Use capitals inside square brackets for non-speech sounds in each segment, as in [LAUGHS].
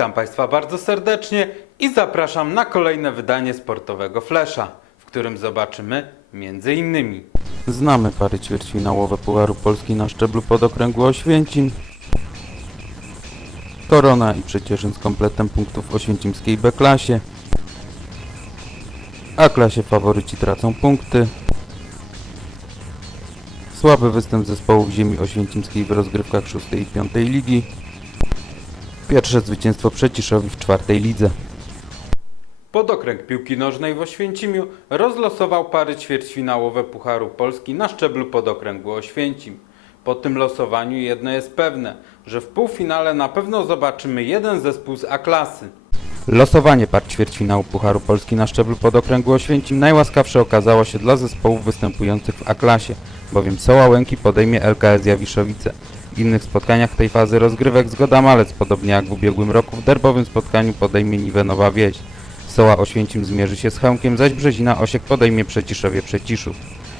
Witam Państwa bardzo serdecznie i zapraszam na kolejne wydanie sportowego Flesza, w którym zobaczymy innymi Znamy pary ćwierćfinałowe Pucharu Polski na szczeblu podokręgu Oświęcim. Korona i Przecieszyn z kompletem punktów oświęcimskiej B-klasie. A-klasie faworyci tracą punkty. Słaby występ zespołów ziemi oświęcimskiej w rozgrywkach 6 i 5 ligi. Pierwsze zwycięstwo Przeciszowi w czwartej lidze. Podokręg piłki nożnej w Oświęcimiu rozlosował pary ćwierćfinałowe Pucharu Polski na szczeblu podokręgu Oświęcim. Po tym losowaniu jedno jest pewne, że w półfinale na pewno zobaczymy jeden zespół z A-klasy. Losowanie par ćwierćfinału Pucharu Polski na szczeblu podokręgu Oświęcim najłaskawsze okazało się dla zespołów występujących w A-klasie, bowiem Soła Łęki podejmie LKS Jawiszowice. Innych spotkaniach tej fazy rozgrywek Zgoda Malec, podobnie jak w ubiegłym roku, w derbowym spotkaniu podejmie Niwenowa Wieś. Soła Oświęcim zmierzy się z Chełmkiem, zaś Brzezina Osiek podejmie Przeciszowie Przeciszów.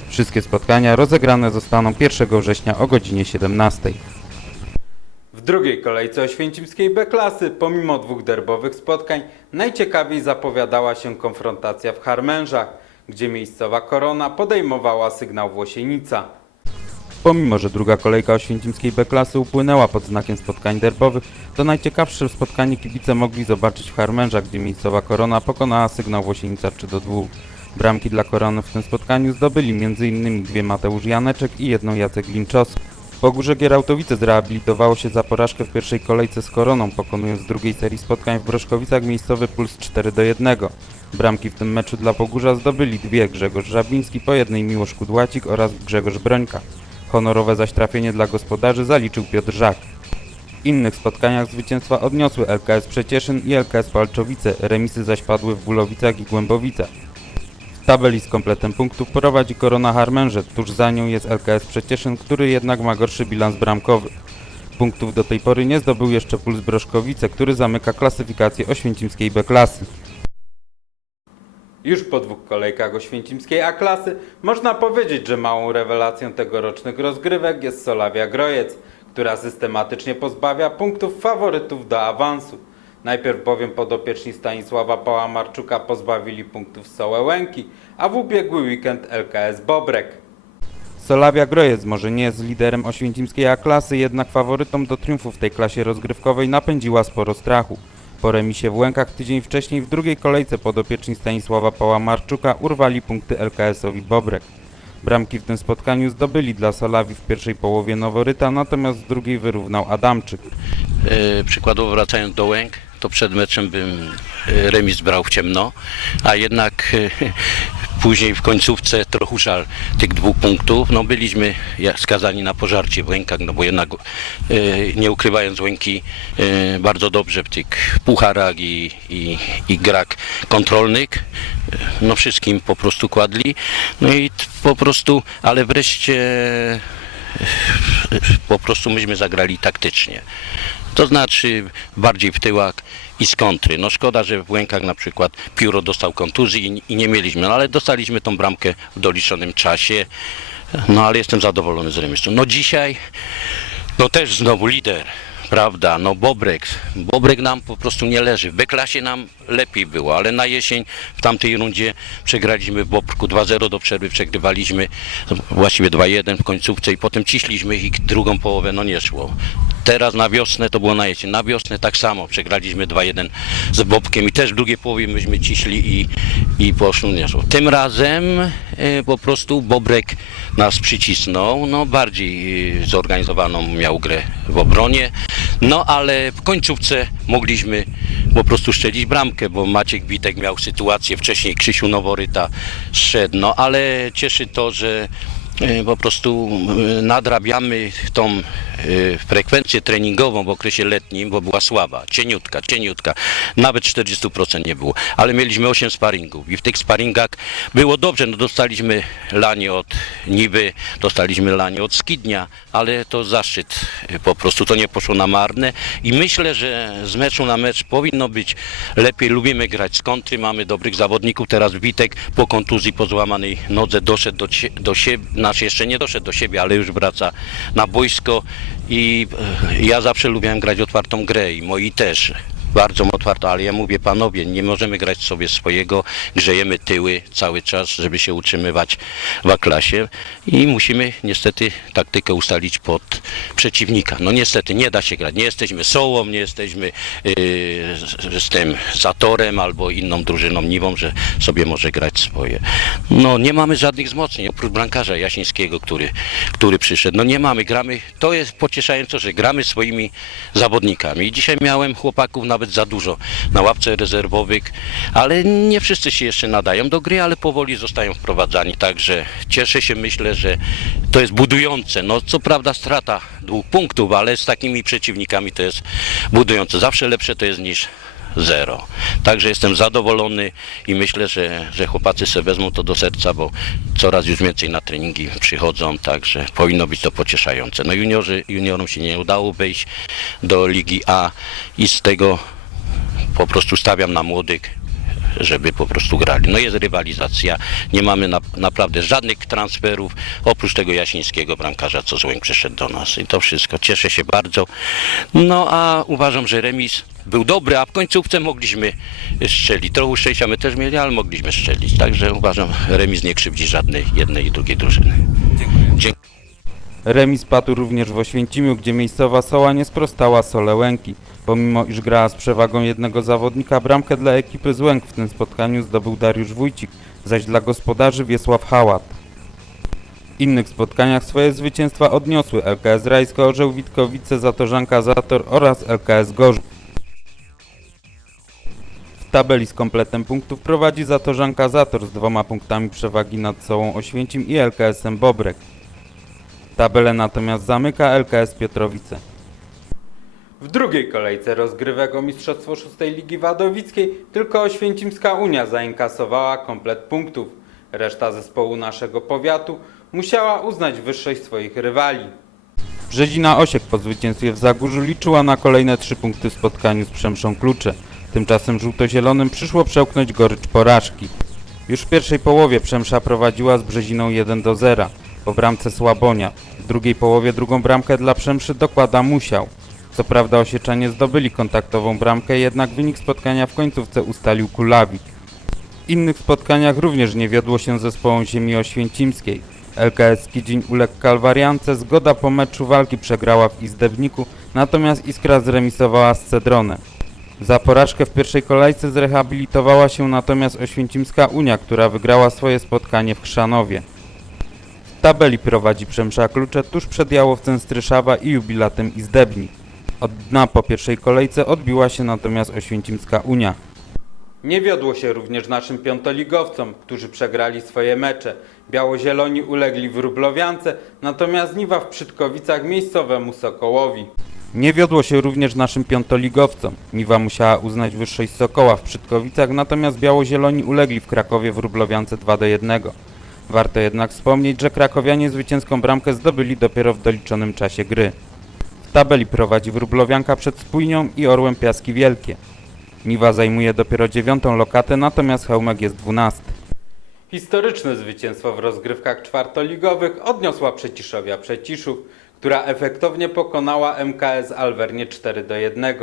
Wszystkie spotkania rozegrane zostaną 1 września o godzinie 17. W drugiej kolejce oświęcimskiej B-klasy, pomimo dwóch derbowych spotkań, najciekawiej zapowiadała się konfrontacja w Harmężach, gdzie miejscowa korona podejmowała sygnał Włosienica. Pomimo, że druga kolejka oświęcimskiej B-klasy upłynęła pod znakiem spotkań derbowych, to najciekawsze spotkanie kibice mogli zobaczyć w Harmężach, gdzie miejscowa korona pokonała sygnał Włosienica 3 do 2. Bramki dla korony w tym spotkaniu zdobyli m.in. dwie Mateusz Janeczek i jedną Jacek Linczowski. Pogórze Gierałtowice zrehabilitowało się za porażkę w pierwszej kolejce z koroną, pokonując w drugiej serii spotkań w Broszkowicach miejscowy puls 4 do 1. Bramki w tym meczu dla Pogórza zdobyli dwie Grzegorz Żabiński, po jednej Miłosz Kudłacik oraz Grzegorz Brońka. Honorowe zaś trafienie dla gospodarzy zaliczył Piotr Żak. W innych spotkaniach zwycięstwa odniosły LKS Przecieszyn i LKS Palczowice, remisy zaś padły w Bólowicach i Głębowicach. W tabeli z kompletem punktów prowadzi Korona Harmęże, tuż za nią jest LKS Przecieszyn, który jednak ma gorszy bilans bramkowy. Punktów do tej pory nie zdobył jeszcze Puls Broszkowice, który zamyka klasyfikację oświęcimskiej B-klasy. Już po dwóch kolejkach oświęcimskiej A-klasy można powiedzieć, że małą rewelacją tegorocznych rozgrywek jest Solawia Grojec, która systematycznie pozbawia punktów faworytów do awansu. Najpierw bowiem podopieczni Stanisława Pałamarczuka pozbawili punktów Sołę Łęki, a w ubiegły weekend LKS Bobrek. Solawia Grojec może nie jest liderem oświęcimskiej A-klasy, jednak faworytom do triumfu w tej klasie rozgrywkowej napędziła sporo strachu. Po remisie w Łękach tydzień wcześniej w drugiej kolejce podopieczni Stanisława Pałamarczuka urwali punkty LKS-owi Bobrek. Bramki w tym spotkaniu zdobyli dla Solawii w pierwszej połowie Noworyta, natomiast w drugiej wyrównał Adamczyk. E, przykładowo wracając do Łęk, to przed meczem bym e, remis brał w ciemno, a jednak e, [LAUGHS] później w końcówce trochę żal tych dwóch punktów. No byliśmy skazani na pożarcie w Łękach, no bo jednak e, nie ukrywając Łęki bardzo dobrze w tych pucharach i, i, i grach kontrolnych, no wszystkim po prostu kładli. No i po prostu, ale wreszcie po prostu myśmy zagrali taktycznie. To znaczy bardziej w tyłach i z kontry. No szkoda, że w Łękach na przykład Pióro dostał kontuzji i, i nie mieliśmy, no ale dostaliśmy tą bramkę w doliczonym czasie. No ale jestem zadowolony z remisu. No dzisiaj, no też znowu lider. Prawda, no Bobrek. Bobrek nam po prostu nie leży. W B-klasie nam lepiej było, ale na jesień w tamtej rundzie przegraliśmy w Bobrku 2-0 do przerwy, przegrywaliśmy właściwie 2-1 w końcówce i potem ciśliśmy ich drugą połowę, no nie szło. Teraz na wiosnę to było na jesień. Na wiosnę tak samo przegraliśmy 2-1 z Bobkiem i też w drugiej połowie myśmy ciśli i, i poszło nie szło. Tym razem e, po prostu Bobrek nas przycisnął, no bardziej e, zorganizowaną miał grę w obronie, no ale w końcówce mogliśmy po prostu szczelić bramkę, bo Maciek Witek miał sytuację, wcześniej Krzysiu Noworyta szedł, no ale cieszy to, że e, po prostu e, nadrabiamy tą frekwencję treningową w okresie letnim, bo była słaba, cieniutka, cieniutka, nawet 40% nie było, ale mieliśmy 8 sparingów i w tych sparingach było dobrze, no dostaliśmy lanie od Niby, dostaliśmy lanie od Skidnia, ale to zaszczyt e, po prostu, to nie poszło na marne. I myślę, że z meczu na mecz powinno być lepiej, lubimy grać z kontry, mamy dobrych zawodników, teraz Witek po kontuzji, po złamanej nodze doszedł do, do siebie, znaczy jeszcze nie doszedł do siebie, ale już wraca na boisko i e, ja zawsze lubiłem grać otwartą grę i moi też. Bardzo otwarto, ale ja mówię panowie, nie możemy grać sobie swojego, grzejemy tyły cały czas, żeby się utrzymywać w A-klasie i musimy niestety taktykę ustalić pod przeciwnika. No niestety nie da się grać, nie jesteśmy Sołą, nie jesteśmy yy, z, tym Zatorem albo inną drużyną Niwą, że sobie może grać swoje. No nie mamy żadnych wzmocnień, oprócz bramkarza Jasińskiego, który, który przyszedł. No nie mamy, gramy, to jest pocieszające, że gramy swoimi zawodnikami. I dzisiaj miałem chłopaków nawet za dużo na ławce rezerwowych, ale nie wszyscy się jeszcze nadają do gry, ale powoli zostają wprowadzani, także cieszę się, myślę, że to jest budujące. No co prawda strata dwóch punktów, ale z takimi przeciwnikami to jest budujące. Zawsze lepsze to jest niż zero. Także jestem zadowolony i myślę, że, że chłopacy sobie wezmą to do serca, bo coraz już więcej na treningi przychodzą, także powinno być to pocieszające. No juniorzy, juniorom się nie udało wejść do Ligi A i z tego po prostu stawiam na młodych, żeby po prostu grali. No jest rywalizacja, nie mamy na, naprawdę żadnych transferów, oprócz tego jasińskiego bramkarza, co złym przyszedł do nas i to wszystko. Cieszę się bardzo. No a uważam, że remis był dobry, a w końcówce mogliśmy strzelić. Trochę szczęścia my też mieli, ale mogliśmy strzelić. Także uważam, remis nie krzywdzi żadnej jednej i drugiej drużyny. Dziękuję. Remis padł również w Oświęcimiu, gdzie miejscowa Soła nie sprostała Sole Łęki. Pomimo iż grała z przewagą jednego zawodnika, bramkę dla ekipy z Łęk w tym spotkaniu zdobył Dariusz Wójcik, zaś dla gospodarzy Wiesław Hałat. W innych spotkaniach swoje zwycięstwa odniosły LKS Rajsko Orzeł Witkowice, Zatorzanka Zator oraz LKS Gorzów. W tabeli z kompletem punktów prowadzi Zatorzanka Zator z dwoma punktami przewagi nad Sołą Oświęcim i LKS-em Bobrek. Tabelę natomiast zamyka LKS Piotrowice. W drugiej kolejce rozgrywek o Mistrzostwo Szóstej Ligi Wadowickiej tylko Oświęcimska Unia zainkasowała komplet punktów. Reszta zespołu naszego powiatu musiała uznać wyższość swoich rywali. Brzezina Osiek po zwycięstwie w Zagórzu liczyła na kolejne trzy punkty w spotkaniu z Przemszą Klucze. Tymczasem żółto-zielonym przyszło przełknąć gorycz porażki. Już w pierwszej połowie Przemsza prowadziła z Brzeziną 1 do 0 po bramce Słabonia. W drugiej połowie drugą bramkę dla Przemszy dokłada Musiał. Co prawda Osieczanie zdobyli kontaktową bramkę, jednak wynik spotkania w końcówce ustalił Kulawik. W innych spotkaniach również nie wiodło się zespołom ziemi oświęcimskiej. LKS Kidzień uległ Kalwariance, zgoda po meczu walki przegrała w Izdebniku, natomiast Iskra zremisowała z Cedronem. Za porażkę w pierwszej kolejce zrehabilitowała się natomiast Oświęcimska Unia, która wygrała swoje spotkanie w Krzanowie. Tabeli prowadzi Przemsza Klucze tuż przed Jałowcem Stryszawa i jubilatem Izdebnik. Od dna po pierwszej kolejce odbiła się natomiast Oświęcimska Unia. Nie wiodło się również naszym piątoligowcom, którzy przegrali swoje mecze. Białozieloni ulegli w Rublowiance, natomiast Niwa w Przytkowicach miejscowemu Sokołowi. Nie wiodło się również naszym piątoligowcom. Niwa musiała uznać wyższość Sokoła w Przytkowicach, natomiast białozieloni ulegli w Krakowie w Rublowiance 2 do 1. Warto jednak wspomnieć, że krakowianie zwycięską bramkę zdobyli dopiero w doliczonym czasie gry. W tabeli prowadzi Wróblowianka przed Spójnią i Orłem Piaski Wielkie. Niwa zajmuje dopiero dziewiątą lokatę, natomiast Chełmek jest dwunasty. Historyczne zwycięstwo w rozgrywkach czwartoligowych odniosła Przeciszowia Przeciszów, która efektownie pokonała MKS Alwernie 4 do 1.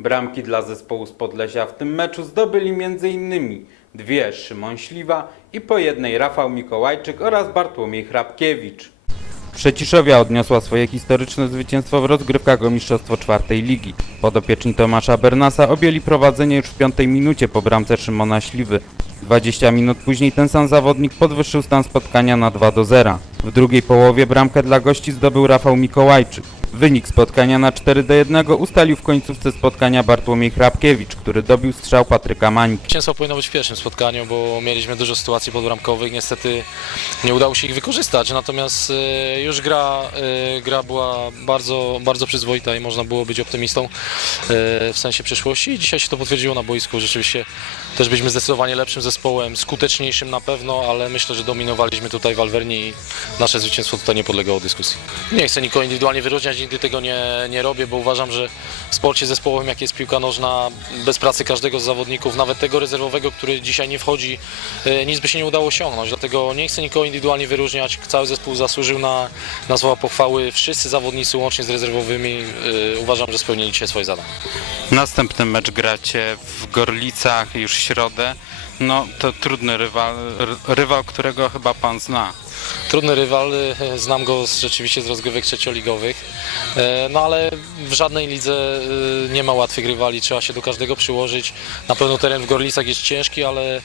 Bramki dla zespołu z Podlesia w tym meczu zdobyli m.in. dwie Szymon Śliwa i po jednej Rafał Mikołajczyk oraz Bartłomiej Hrabkiewicz. Przeciszowia odniosła swoje historyczne zwycięstwo w rozgrywkach o mistrzostwo czwartej ligi. Podopieczni Tomasza Bernasa objęli prowadzenie już w piątej minucie po bramce Szymona Śliwy. 20 minut później ten sam zawodnik podwyższył stan spotkania na 2 do 0. W drugiej połowie bramkę dla gości zdobył Rafał Mikołajczyk. Wynik spotkania na 4 do 1 ustalił w końcówce spotkania Bartłomiej Hrabkiewicz, który dobił strzał Patryka Mańki. Zwycięstwo powinno być w pierwszym spotkaniu, bo mieliśmy dużo sytuacji podbramkowych. Niestety nie udało się ich wykorzystać, natomiast e, już gra, e, gra była bardzo, bardzo przyzwoita i można było być optymistą e, w sensie przyszłości. Dzisiaj się to potwierdziło na boisku. Rzeczywiście też byliśmy zdecydowanie lepszym zespołem, skuteczniejszym na pewno, ale myślę, że dominowaliśmy tutaj w Alverni i nasze zwycięstwo tutaj nie podlegało dyskusji. Nie chcę nikogo indywidualnie wyróżniać, nigdy tego nie, nie robię, bo uważam, że w sporcie zespołowym, jak jest piłka nożna, bez pracy każdego z zawodników, nawet tego rezerwowego, który dzisiaj nie wchodzi, e, nic by się nie udało osiągnąć. Dlatego nie chcę nikogo indywidualnie wyróżniać. Cały zespół zasłużył na, na słowa pochwały. Wszyscy zawodnicy, łącznie z rezerwowymi, e, uważam, że spełnili dzisiaj swoje zadanie. Następny mecz gracie w Gorlicach już środę. No to trudny rywal, ry- rywal, którego chyba pan zna. Trudny rywal, e, znam go z, rzeczywiście z rozgrywek trzecioligowych, e, no ale w żadnej lidze e, nie ma łatwych rywali, trzeba się do każdego przyłożyć. Na pewno teren w Gorlicach jest ciężki, ale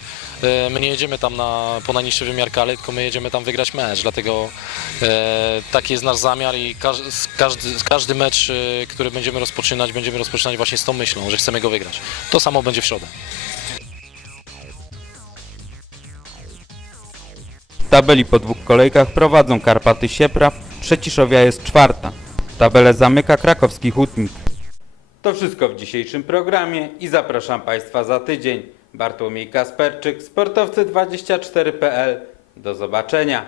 my nie jedziemy tam na, po najniższy wymiar kary, tylko my jedziemy tam wygrać mecz, dlatego taki jest nasz zamiar i każdy, każdy mecz, który będziemy rozpoczynać, będziemy rozpoczynać właśnie z tą myślą, że chcemy go wygrać. To samo będzie w środę. Tabeli po dwóch kolejkach prowadzą Karpaty Siepraw, Przeciszowia jest czwarta. Tabelę zamyka krakowski Hutnik. To wszystko w dzisiejszym programie i zapraszam Państwa za tydzień. Bartłomiej Kasperczyk, sportowcy24.pl. Do zobaczenia.